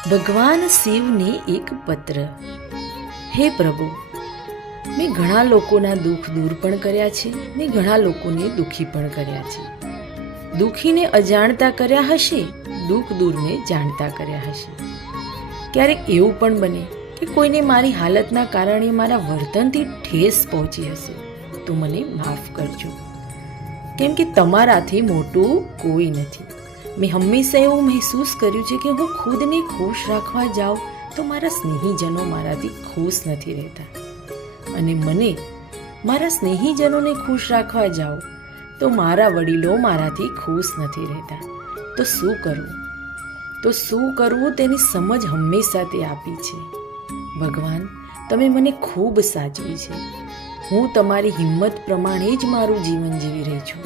ભગવાન શિવને એક પત્ર. હે પ્રભુ, મેં ઘણા લોકોના દુઃખ દૂર પણ કર્યા છે ને ઘણા લોકોને દુઃખી પણ કર્યા છે. દુઃખીને અજાણતા કર્યા હશે, દુઃખ દૂરને જાણતા કર્યા હશે. ક્યારેક એવું પણ બને કે કોઈને મારી હાલતના કારણે મારા વર્તનથી ઠેસ પહોંચી હશે, તો મને માફ કરજો, કેમ કે તમારાથી મોટું કોઈ નથી. મેં હંમેશા એવું મહેસૂસ કર્યું છે કે હું ખુદને ખુશ રાખવા જાઉં તો મારા સ્નેહીજનો મારાથી ખુશ નથી રહેતા, અને મને મારા સ્નેહીજનોને ખુશ રાખવા જાઉં તો મારા વડીલો મારાથી ખુશ નથી રહેતા. તો શું કરવું તેની સમજ હંમેશા તે આપી છે. ભગવાન, તમે મને ખૂબ સાચવી છે. હું તમારી હિંમત પ્રમાણે જ મારું જીવન જીવી રહી છું.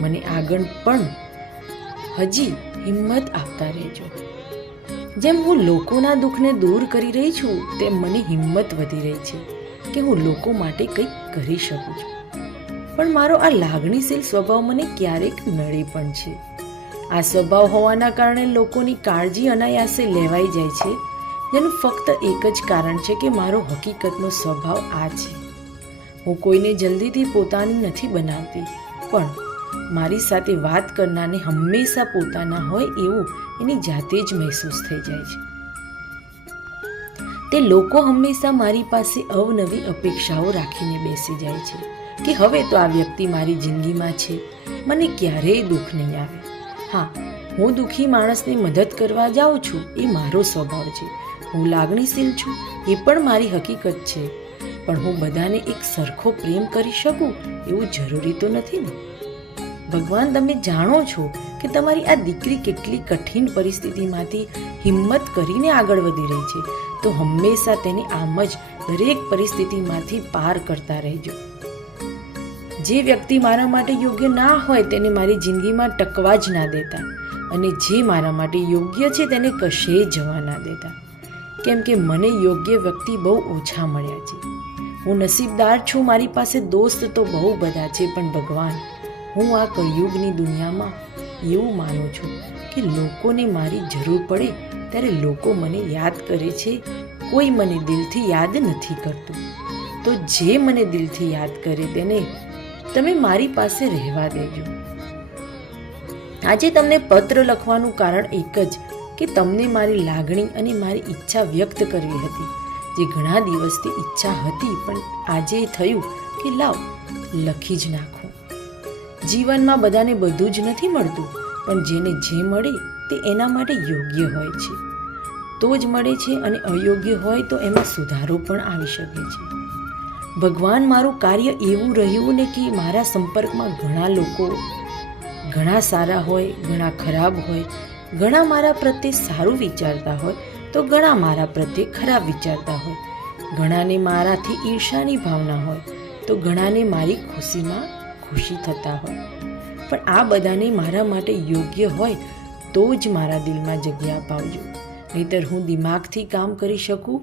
મને આગળ પણ હજી હિંમત આપતા રહેજો. જેમ હું લોકોના દુઃખને દૂર કરી રહી છું, તેમ મને હિંમત વધી રહી છે કે હું લોકો માટે કંઈક કરી શકું છું. પણ મારો આ લાગણીશીલ સ્વભાવ મને ક્યારેક નડે પણ છે. આ સ્વભાવ હોવાના કારણે લોકોની કાળજી અનાયાસે લેવાઈ જાય છે, જેનું ફક્ત એક જ કારણ છે કે મારો હકીકતનો સ્વભાવ આ છે. હું કોઈને જલ્દીથી પોતાની નથી બનાવતી, પણ મારી સાથે વાત કરનારને હંમેશા પોતાના હોય એવું એની જાતે જ મહેસૂસ થઈ જાય છે. તે લોકો હંમેશા મારી પાસે અવનવી અપેક્ષાઓ રાખીને બેસી જાય છે કે હવે તો આ વ્યક્તિ મારી જિંદગીમાં છે, મને ક્યારેય દુઃખ નહીં આવે. હા, હું દુઃખી માણસને મદદ કરવા જાઉં છું, એ મારો સ્વભાવ છે. હું લાગણીશીલ છું, એ પણ મારી હકીકત છે. પણ હું બધાને એક સરખો પ્રેમ કરી શકું એવું જરૂરી તો નથી ને. ભગવાન, તમે જાણો છો કે તમારી આ દીકરી કેટલી કઠિન પરિસ્થિતિમાંથી હિંમત કરીને આગળ વધી રહી છે, તો હંમેશા તેને આમ જ દરેક પરિસ્થિતિમાંથી પાર કરતા રહેજો. જે વ્યક્તિ મારા માટે યોગ્ય ના હોય તેને મારી જિંદગીમાં ટકવા જ ના દેતા, અને જે મારા માટે યોગ્ય છે તેને કશે જવા ના દેતા, કેમ કે મને યોગ્ય વ્યક્તિ બહુ ઓછા મળ્યા છે. હું નસીબદાર છું, મારી પાસે દોસ્ત તો બહુ બધા છે. પણ ભગવાન, હું આ કળિયુગની દુનિયામાં એવું માનું છું કે લોકોને મારી જરૂર પડે ત્યારે લોકો મને યાદ કરે છે, કોઈ મને દિલથી યાદ નથી કરતું. તો જે મને દિલથી યાદ કરે તેને તમે મારી પાસે રહેવા દેજો. આજે તમને પત્ર લખવાનું કારણ એક જ કે તમને મારી લાગણી અને મારી ઈચ્છા વ્યક્ત કરવી હતી, જે ઘણા દિવસથી ઈચ્છા હતી, પણ આજે થયું કે લાવ લખી જ નાખું. જીવનમાં બધાને બધું જ નથી મળતું, પણ જેને જે મળે તે એના માટે યોગ્ય હોય છે તો જ મળે છે, અને અયોગ્ય હોય તો એમાં સુધારો પણ આવી શકે છે. ભગવાન, મારું કાર્ય એવું રહ્યું ને કે મારા સંપર્કમાં ઘણા લોકો, ઘણા સારા હોય, ઘણા ખરાબ હોય, ઘણા મારા પ્રત્યે સારું વિચારતા હોય તો ઘણા મારા પ્રત્યે ખરાબ વિચારતા હોય, ઘણાને મારાથી ઈર્ષાની ભાવના હોય તો ઘણાને મારી ખુશીમાં ખુશી થતા હોય. પણ આ બધાને મારા માટે યોગ્ય હોય તો જ મારા દિલમાં જગ્યા અપાવજો, નહીંતર હું દિમાગથી કામ કરી શકું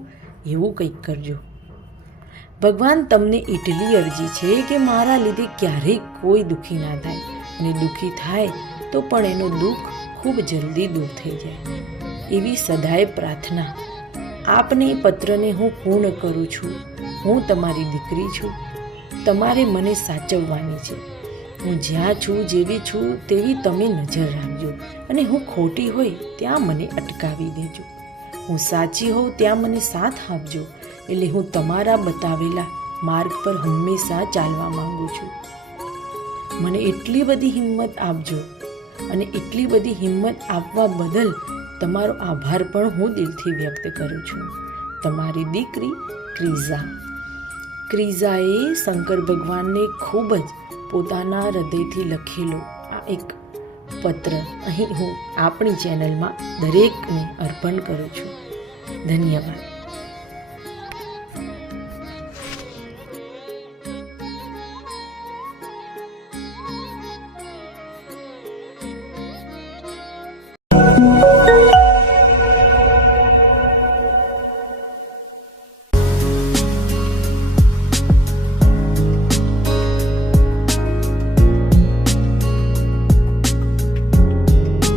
એવું કંઈક કરજો. ભગવાન, તમને એટલી અરજી છે કે મારા લીધે ક્યારેય કોઈ દુઃખી ના થાય, અને દુઃખી થાય તો પણ એનો દુઃખ ખૂબ જલ્દી દૂર થઈ જાય, એવી સદાય પ્રાર્થના આપને પત્રને હું પૂર્ણ કરું છું. હું તમારી દીકરી છું, તમારે મને સાચવવાની છે. હું જ્યાં છું, જેવી છું તેવી તમે નજર રાખજો, અને હું ખોટી હોય ત્યાં મને અટકાવી દેજો. હું સાચી હોઉં ત્યાં મને સાથ આપજો, એટલે હું તમારા બતાવેલા માર્ગ પર હંમેશા ચાલવા માંગુ છું. મને એટલી બધી હિંમત આપજો, અને એટલી બધી હિંમત આપવા બદલ તમારો આભાર પણ હું દિલથી વ્યક્ત કરું છું. તમારી દીકરી ક્રિઝા. ક્રિઝાએ શંકર ભગવાનને ખૂબ જ પોતાના હૃદયથી લખેલો આ એક પત્ર અહીં હું આપણી ચેનલમાં દરેકને અર્પણ કરું છું. ધન્યવાદ.